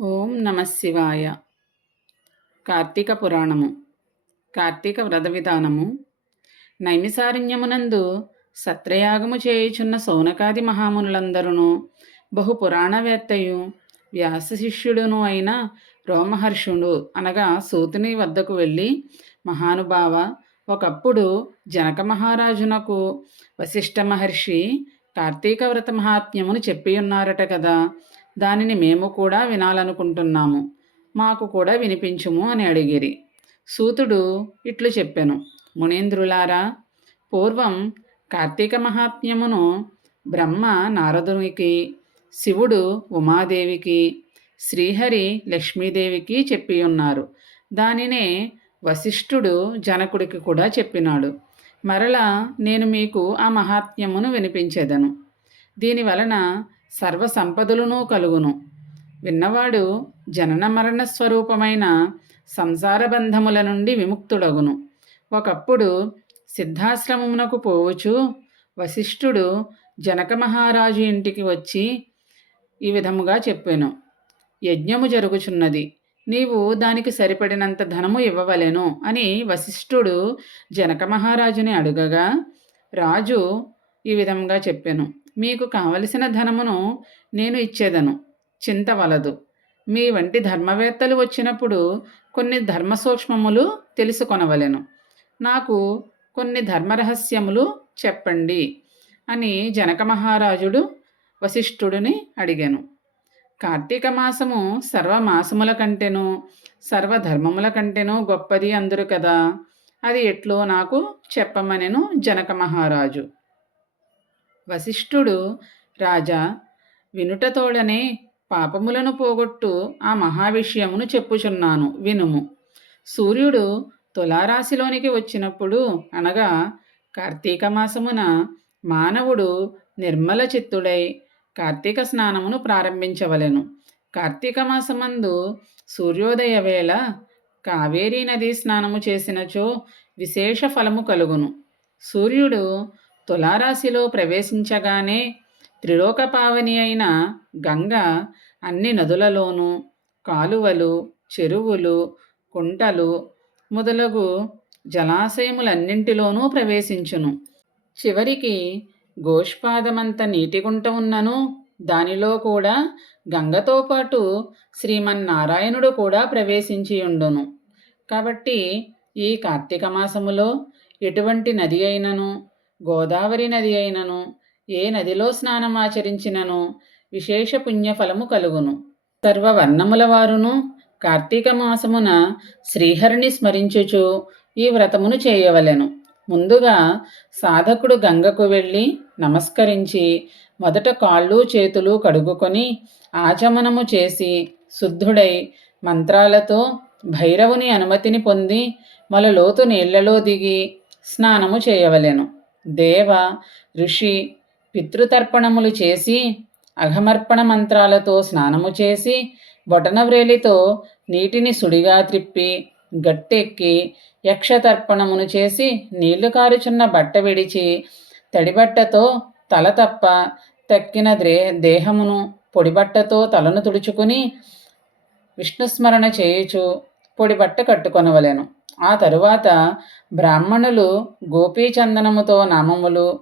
ఓం నమ శివాయ. కార్తీక పురాణము. కార్తీక వ్రత విధానము. నైమిసారణ్యమునందు సత్రయాగము చేయుచున్న సౌనకాది మహామునులందరూ బహు పురాణవేత్తయు వ్యాస శిష్యుడును అయిన రోమహర్షుడు అనగా సూతుని వద్దకు వెళ్ళి మహానుభావ ఒకప్పుడు జనక మహారాజునకు వశిష్ఠ మహర్షి కార్తీక వ్రత మహాత్మ్యమును చెప్పి ఉన్నారట కదా దానిని మేము కూడా వినాలనుకుంటున్నాము. మాకు కూడా వినిపించుము అని అడిగిరి. సూతుడు ఇట్లు చెప్పెను. మునీంద్రులారా పూర్వం కార్తీక మహాత్మ్యమును బ్రహ్మ నారదునికి శివుడు ఉమాదేవికి శ్రీహరి లక్ష్మీదేవికి చెప్పి ఉన్నారు దానినే వశిష్ఠుడు జనకుడికి కూడా చెప్పినాడు. మరలా నేను మీకు ఆ మహాత్మ్యమును వినిపించేదను. దీని వలన సర్వ సంపదలను కలుగును. విన్నవాడు జనన మరణ స్వరూపమైన సంసార బంధముల నుండి విముక్తుడగును. ఒకప్పుడు సిద్ధాశ్రమమునకు పోవచ్చు వశిష్ఠుడు జనక మహారాజు ఇంటికి వచ్చి ఈ విధముగా చెప్పాను. యజ్ఞము జరుగుచున్నది. నీవు దానికి సరిపడినంత ధనము ఇవ్వవలెను అని వశిష్ఠుడు జనక మహారాజుని అడుగగా రాజు ఈ విధంగా చెప్పాను. మీకు కావలసిన ధనమును నేను ఇచ్చేదను. చింతవలదు మీ వంటి ధర్మవేత్తలు వచ్చినప్పుడు కొన్ని ధర్మ సూక్ష్మములు తెలుసుకొనవలెను. నాకు కొన్ని ధర్మరహస్యములు చెప్పండి అని జనక మహారాజుడు వశిష్ఠుడిని అడిగాను. కార్తీక మాసము సర్వమాసముల కంటేను సర్వధర్మముల కంటేనూ గొప్పది అందరు కదా. అది ఎట్లో నాకు చెప్పమనెను జనక మహారాజు. వశిష్ఠుడు రాజా వినుటతోడనే పాపములను పోగొట్టు ఆ మహావిషయమును చెప్పుచున్నాను వినుము సూర్యుడు తులారాశిలోనికి వచ్చినప్పుడు అనగా కార్తీక మాసమున మానవుడు నిర్మల చిత్తుడై కార్తీక స్నానమును ప్రారంభించవలెను. కార్తీక మాసమందు సూర్యోదయ వేళ కావేరీ నదీ స్నానము చేసినచో విశేష ఫలము కలుగును సూర్యుడు తులారాశిలో ప్రవేశించగానే త్రిలోకపావని అయిన గంగ అన్ని నదులలోనూ కాలువలు చెరువులు కుంటలు మొదలగు జలాశయములన్నింటిలోనూ ప్రవేశించును. చివరికి గోష్పాదమంత నీటిగుంట ఉన్నను. దానిలో కూడా గంగతో పాటు శ్రీమన్నారాయణుడు కూడా ప్రవేశించి ఉండును కాబట్టి ఈ కార్తీక మాసములో ఎటువంటి నది అయినను గోదావరి నది అయినను ఏ నదిలో స్నానం ఆచరించినను విశేష పుణ్యఫలము కలుగును. సర్వవర్ణముల వారును కార్తీక మాసమున శ్రీహరిని స్మరించుచు ఈ వ్రతమును చేయవలెను. ముందుగా సాధకుడు గంగకు వెళ్ళి నమస్కరించి మొదట కాళ్ళు చేతులు కడుగుకొని ఆచమనము చేసి శుద్ధుడై మంత్రాలతో భైరవుని అనుమతిని పొంది మలలోతు నీళ్ళలో దిగి స్నానము చేయవలెను. దేవ ఋషి పితృతర్పణములు చేసి అఘమర్పణ మంత్రాలతో స్నానము చేసి బొటనవ్రేలితో నీటిని సుడిగా త్రిప్పి గట్టెక్కి యక్షతర్పణమును చేసి నీళ్ళు కారుచున్న బట్ట విడిచి తడిబట్టతో తల తప్ప తక్కిన ద్రే దేహమును పొడిబట్టతో తలను తుడుచుకుని విష్ణుస్మరణ చేయుచు పొడిబట్ట కట్టుకొనవలెను. ఆ తరువాత బ్రాహ్మణులు గోపీచందనముతో నామములు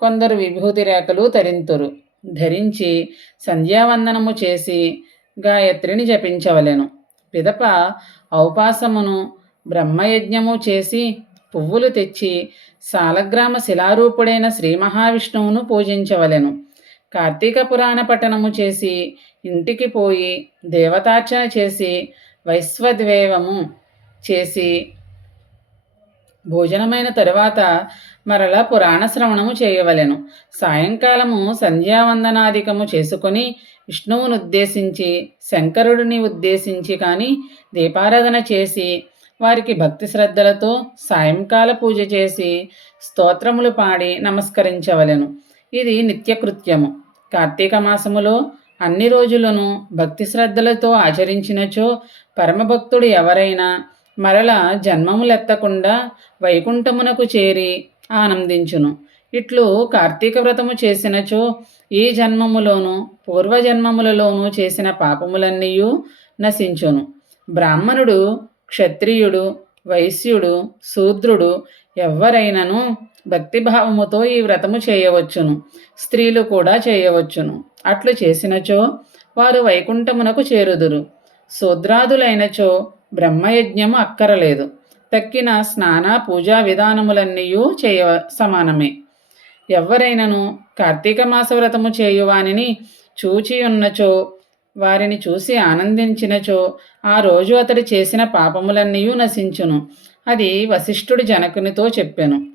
కొందరు విభూతి రేఖలు తరింతురు ధరించి సంధ్యావందనము చేసి గాయత్రిని జపించవలెను. పిదప ఔపాసమును బ్రహ్మయజ్ఞము చేసి పువ్వులు తెచ్చి సాలగ్రామ శిలారూపుడైన శ్రీ మహావిష్ణువును పూజించవలెను. కార్తీక పురాణ పఠనము చేసి ఇంటికి పోయి దేవతార్చన చేసి వైశ్వద్వేవము చేసి భోజనమైన తరువాత మరలా పురాణ శ్రవణము చేయవలెను. సాయంకాలము సంధ్యావందనాధికము చేసుకొని విష్ణువును ఉద్దేశించి శంకరుడిని ఉద్దేశించి కానీ దీపారాధన చేసి వారికి భక్తి శ్రద్ధలతో సాయంకాల పూజ చేసి స్తోత్రములు పాడి నమస్కరించవలెను. ఇది నిత్యకృత్యము కార్తీక మాసములో అన్ని రోజులను భక్తి శ్రద్ధలతో ఆచరించినచో పరమభక్తుడు ఎవరైనా మరల జన్మములెత్తకుండా వైకుంఠమునకు చేరి ఆనందించును. ఇట్లు కార్తీక వ్రతము చేసినచో ఈ జన్మములోను పూర్వజన్మములలోనూ చేసిన పాపములన్నీయు నశించును. బ్రాహ్మణుడు క్షత్రియుడు వైశ్యుడు శూద్రుడు ఎవ్వరైనను భక్తిభావముతో ఈ వ్రతము చేయవచ్చును. స్త్రీలు కూడా చేయవచ్చును. అట్లు చేసినచో వారు వైకుంఠమునకు చేరుదురు. శూద్రాదులైనచో బ్రహ్మయజ్ఞము అక్కరలేదు. తక్కిన స్నాన పూజా విధానములన్నీయూ చేయ సమానమే. ఎవరైనను కార్తీక మాస వ్రతము చేయువానిని చూచి ఉన్నచో వారిని చూసి ఆనందించినచో ఆ రోజు అతడు చేసిన పాపములన్నీ నశించును. అది వశిష్ఠుడు జనకునితో చెప్పెను.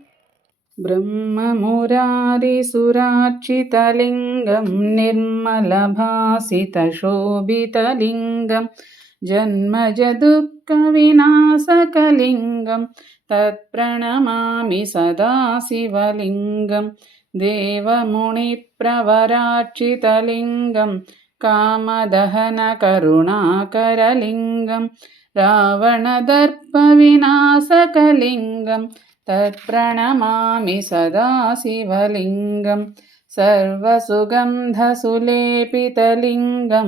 బ్రహ్మమురారిసురార్చితలింగం నిర్మలభాసితశోభితలింగం जन्मजदुःखविनाशकलिङ्गं तत्प्रणमामि सदा शिवलिङ्गं देवमुनिप्रवरार्चितलिङ्गं कामदहनकरुणाकरलिङ्गं रावणदर्पविनाशकलिङ्गं तत्प्रणमामि सदा शिवलिङ्गं सर्वसुगन्धसुलेपितलिङ्गं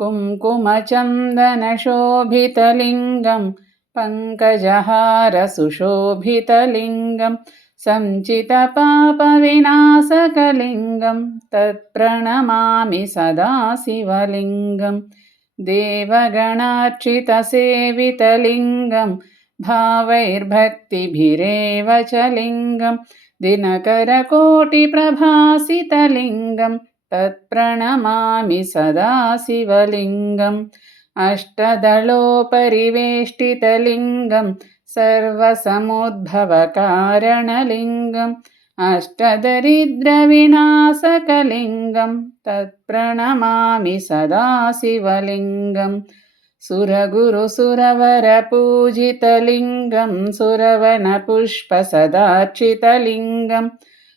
कुङ्कुमचन्दनशोभितलिङ्गं पङ्कजहारसुशोभितलिङ्गं सञ्चितपापविनाशकलिङ्गं तत्प्रणमामि सदा शिवलिङ्गं देवगणार्चितसेवितलिङ्गं भावैर्भक्तिभिरेव च लिङ्गं दिनकरकोटिप्रभासितलिङ्गं तत्प्रणमामि सदा शिवलिङ्गम्। अष्टदलोपरिवेष्टितलिङ्गं सर्वसमुद्भवकारणलिङ्गम् अष्टदरिद्रविनाशकलिङ्गं तत्प्रणमामि सदा शिवलिङ्गम्। सुरगुरुसुरवरपूजितलिङ्गं सुरवनपुष्पसदार्चितलिङ्गम्